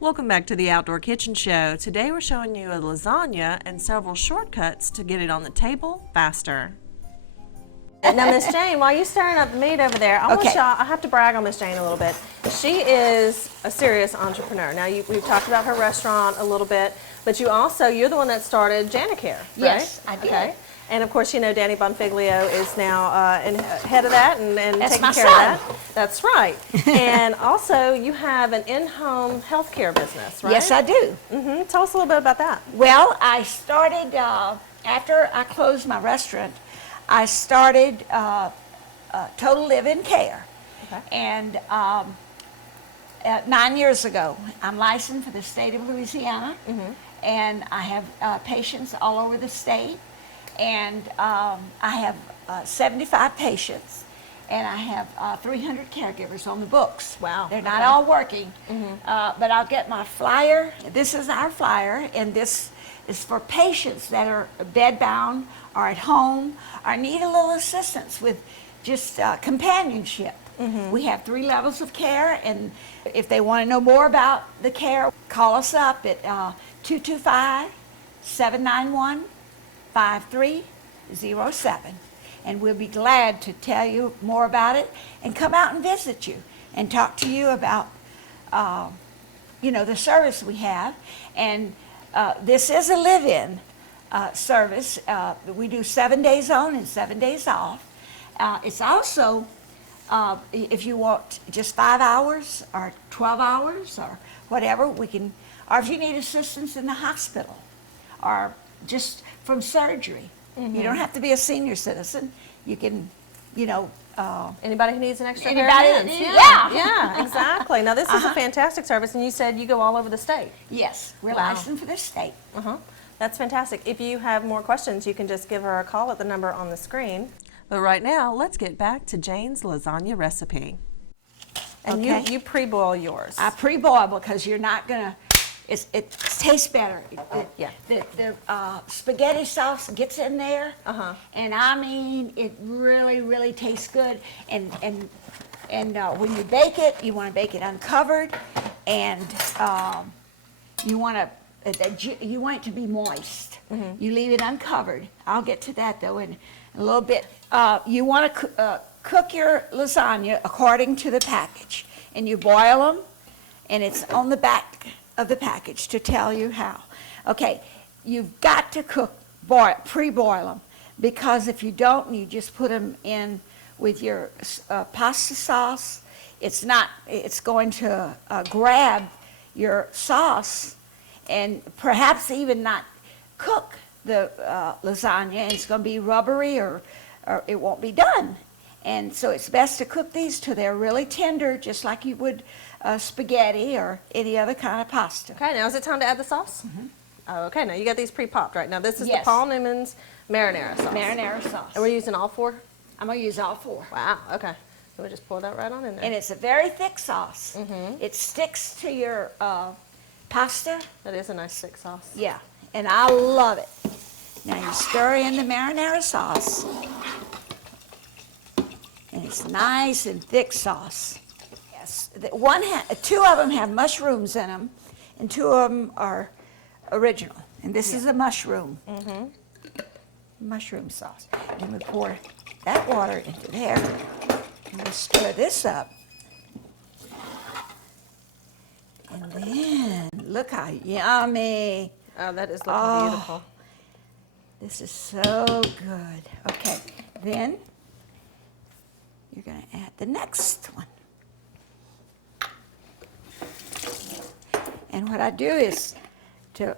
Welcome back to the Outdoor Kitchen Show. Today we're showing you a lasagna and several shortcuts to get it on the table faster. Now, Miss Jane, while you're stirring up the meat over there, I have to brag on Miss Jane a little bit. She is a serious entrepreneur. Now, we've talked about her restaurant a little bit, but you're the one that started Janicare, right? Yes, I did. Okay. And of course, you know, Danny Bonfiglio is now head of that and taking care of that. That's right. And also, you have an in-home healthcare business, right? Yes, I do. Tell us a little bit about that. Well, I started, after I closed my restaurant, I started Total Live-In Care. Okay. And 9 years ago, I'm licensed for the state of Louisiana. And I have patients all over the state. And I have 75 patients, and I have 300 caregivers on the books. Wow. They're not all working, but I'll get my flyer. This is our flyer, and this is for patients that are bedbound or at home or need a little assistance with just companionship. We have 3 levels of care, and if they want to know more about the care, call us up at 225-791-5307, and we'll be glad to tell you more about it and come out and visit you and talk to you about the service we have. And this is a live-in service. We do 7 days on and 7 days off. It's also if you want just 5 hours or 12 hours or whatever, we can, or if you need assistance in the hospital or just from surgery. You don't have to be a senior citizen. You can, Anybody who needs an extra Anybody pair of that hands. needs- Yeah, exactly. Now, this is a fantastic service, and you said you go all over the state. Yes, we're Wow. licensed for the state. That's fantastic. If you have more questions, you can just give her a call at the number on the screen. But right now, let's get back to Jane's lasagna recipe. And you pre-boil yours. I pre-boil because you're not gonna. It tastes better. The spaghetti sauce gets in there, and I mean it really tastes good. And when you bake it, you want to bake it uncovered, and you want it to be moist. You leave it uncovered. I'll get to that though in a little bit. You want to cook your lasagna according to the package, and you boil them, and it's on the back of the package to tell you how. Okay, you've got to pre-boil them, because if you don't and you just put them in with your pasta sauce, it's going to grab your sauce and perhaps even not cook the lasagna, and it's going to be rubbery or it won't be done. And so it's best to cook these till they're really tender, just like you would spaghetti or any other kind of pasta. Okay, now is it time to add the sauce? Okay, now you got these pre-popped right now. This is Yes. the Paul Newman's marinara sauce. Marinara sauce. And we're using all 4? I'm going to use all 4. Wow, okay. So we just pour that right on in there. And it's a very thick sauce. It sticks to your pasta. That is a nice thick sauce. Yeah, and I love it. Now you stir in the marinara sauce. And it's nice and thick sauce. Yes, 2 of them have mushrooms in them, and 2 of them are original. And this is a mushroom. Mushroom sauce. And we pour that water into there, and we stir this up. And then look how yummy. Oh, that is looking beautiful. This is so good. Okay, then you're going to add the next one. And what I do is to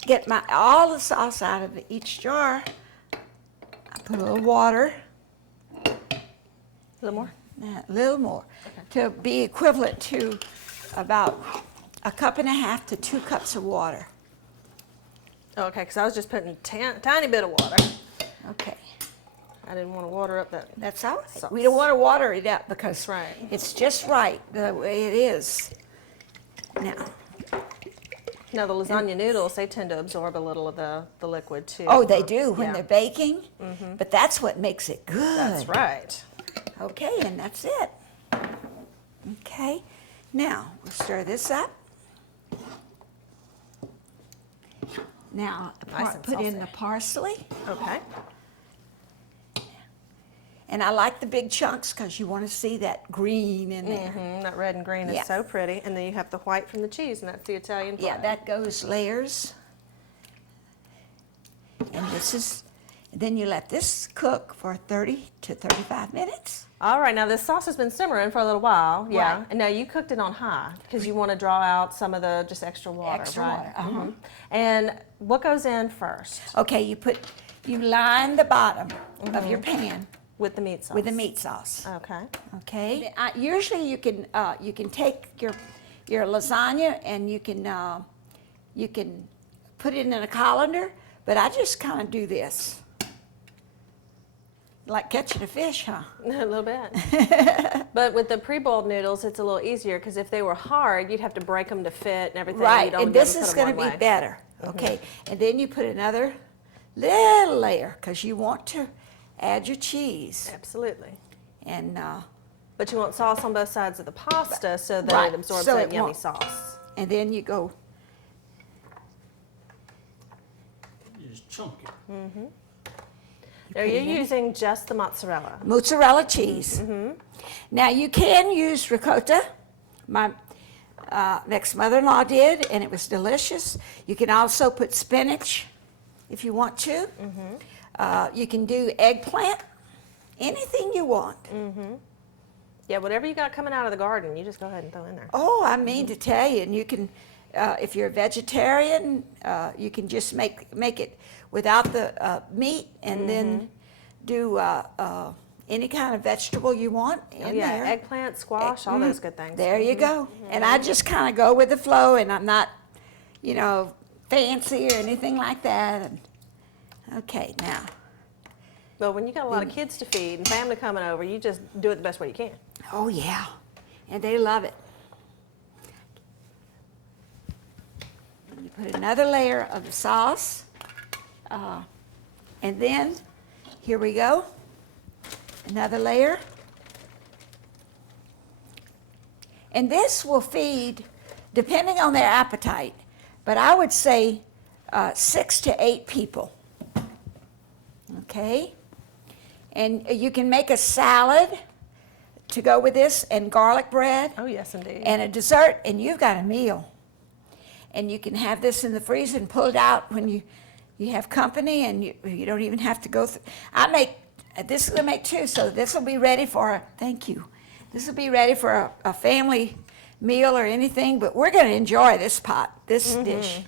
get all the sauce out of each jar, I put a little water. A little more? A little more. To be equivalent to about 1.5 cups to 2 cups of water. Okay, because I was just putting a tiny bit of water. Okay. I didn't want to water up that. That's all right. Sauce. We don't want to water it up because That's right. it's just right the way it is. Now the lasagna noodles, they tend to absorb a little of the liquid too. Oh, they do when they're baking, but that's what makes it good. That's right. Okay, and that's it. Okay, now we'll stir this up. Now, Nice and put in saucy. the parsley. Okay. And I like the big chunks because you want to see that green in there. That red and green Yeah. is so pretty. And then you have the white from the cheese, and that's the Italian Yeah, flag. that goes layers. And then you let this cook for 30 to 35 minutes. All right, now this sauce has been simmering for a little while, yeah. Right. And now you cooked it on high because you want to draw out some of the just extra water, Extra right? water, And what goes in first Okay, you line the bottom of your pan with the meat sauce? with the meat sauce. Okay. Okay. Usually you can take your lasagna and you can put it in a colander, but I just kind of do this. Like catching a fish, huh? A little bit. But with the pre-boiled noodles, it's a little easier because if they were hard, you'd have to break them to fit and everything. Right, You'd only and be able this to put is them going to one be way. better. Okay, and then you put another little layer because you want to add your cheese. Absolutely. And But you want sauce on both sides of the pasta so that Right, it absorbs so that it yummy won't- sauce. and then you go. You just chunk it. Now you're using just the mozzarella. Mozzarella cheese. Now you can use ricotta. My next mother-in-law did, and it was delicious. You can also put spinach if you want to. You can do eggplant, anything you want. Yeah, whatever you got coming out of the garden, you just go ahead and throw in there. Oh, I mean to tell you, and you can, if you're a vegetarian, you can just make it without the meat, and then do any kind of vegetable you want in Yeah, there. eggplant, squash, all those good things. There you go. And I just kind of go with the flow, and I'm not, fancy or anything like that. And, okay, now. But when you got a lot of kids to feed and family coming over, you just do it the best way you can. Oh yeah, and they love it. You put another layer of the sauce, and then here we go. Another layer, and this will feed, depending on their appetite, but I would say 6 to 8 people. Okay, and you can make a salad to go with this, and garlic bread, Oh, yes, indeed. and a dessert, and you've got a meal. And you can have this in the freezer and pull it out when you have company, and you don't even have to go through. This is going to make 2, so this will be ready for, thank you. This will be ready for a family meal or anything, but we're going to enjoy this dish.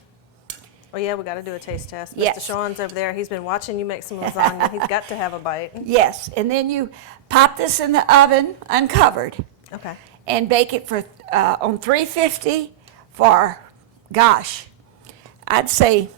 Well, yeah, we got to do a taste test. Yes. Mr. Sean's over there. He's been watching you make some lasagna. He's got to have a bite. Yes, and then you pop this in the oven uncovered. Okay. And bake it for on 350 for, gosh, I'd say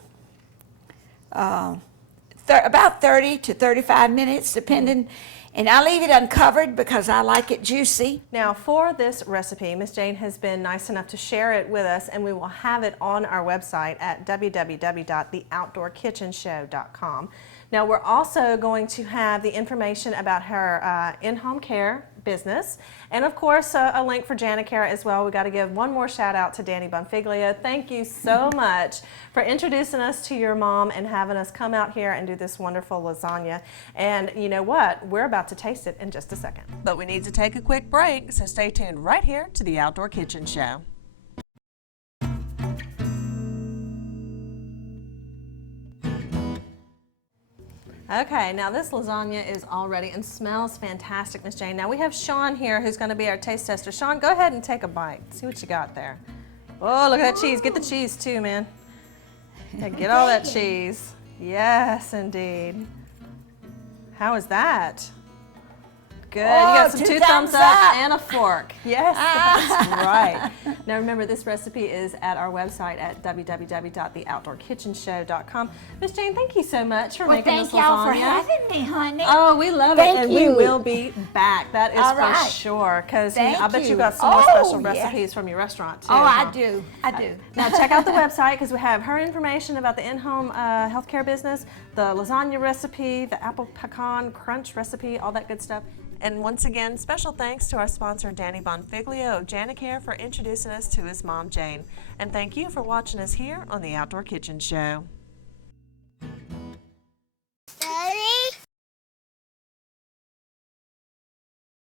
about 30 to 35 minutes, depending. And I leave it uncovered because I like it juicy. Now, for this recipe, Miss Jane has been nice enough to share it with us, and we will have it on our website at www.theoutdoorkitchenshow.com. Now, we're also going to have the information about her in-home care business, and of course, a link for Janicare as well. We got to give one more shout out to Danny Bonfiglio. Thank you so much for introducing us to your mom and having us come out here and do this wonderful lasagna. And you know what? We're about to taste it in just a second. But we need to take a quick break, so stay tuned right here to the Outdoor Kitchen Show. Okay, now this lasagna is all ready and smells fantastic, Miss Jane. Now we have Sean here who's going to be our taste tester. Sean, go ahead and take a bite. See what you got there. Oh, look at that cheese. Get the cheese too, man. Yeah, get all that cheese. Yes, indeed. How is that? Good. You got some 2 2 thumbs up up. and a fork. Yes, that's right. Now remember, this recipe is at our website at www.theoutdoorkitchenshow.com. Miss Jane, thank you so much for making this Thank y'all for lasagna. having me, honey. Oh, we love Thank it, and you. we will be back. That is All for right. sure. Because Thank I bet you you. got some more Oh, special yeah. recipes from your restaurant too. Oh, I huh? do. Now check out the website because we have her information about the in-home healthcare business, the lasagna recipe, the apple pecan crunch recipe, all that good stuff. And once again, special thanks to our sponsor, Danny Bonfiglio of Janicare, for introducing us to his mom, Jane. And thank you for watching us here on the Outdoor Kitchen Show.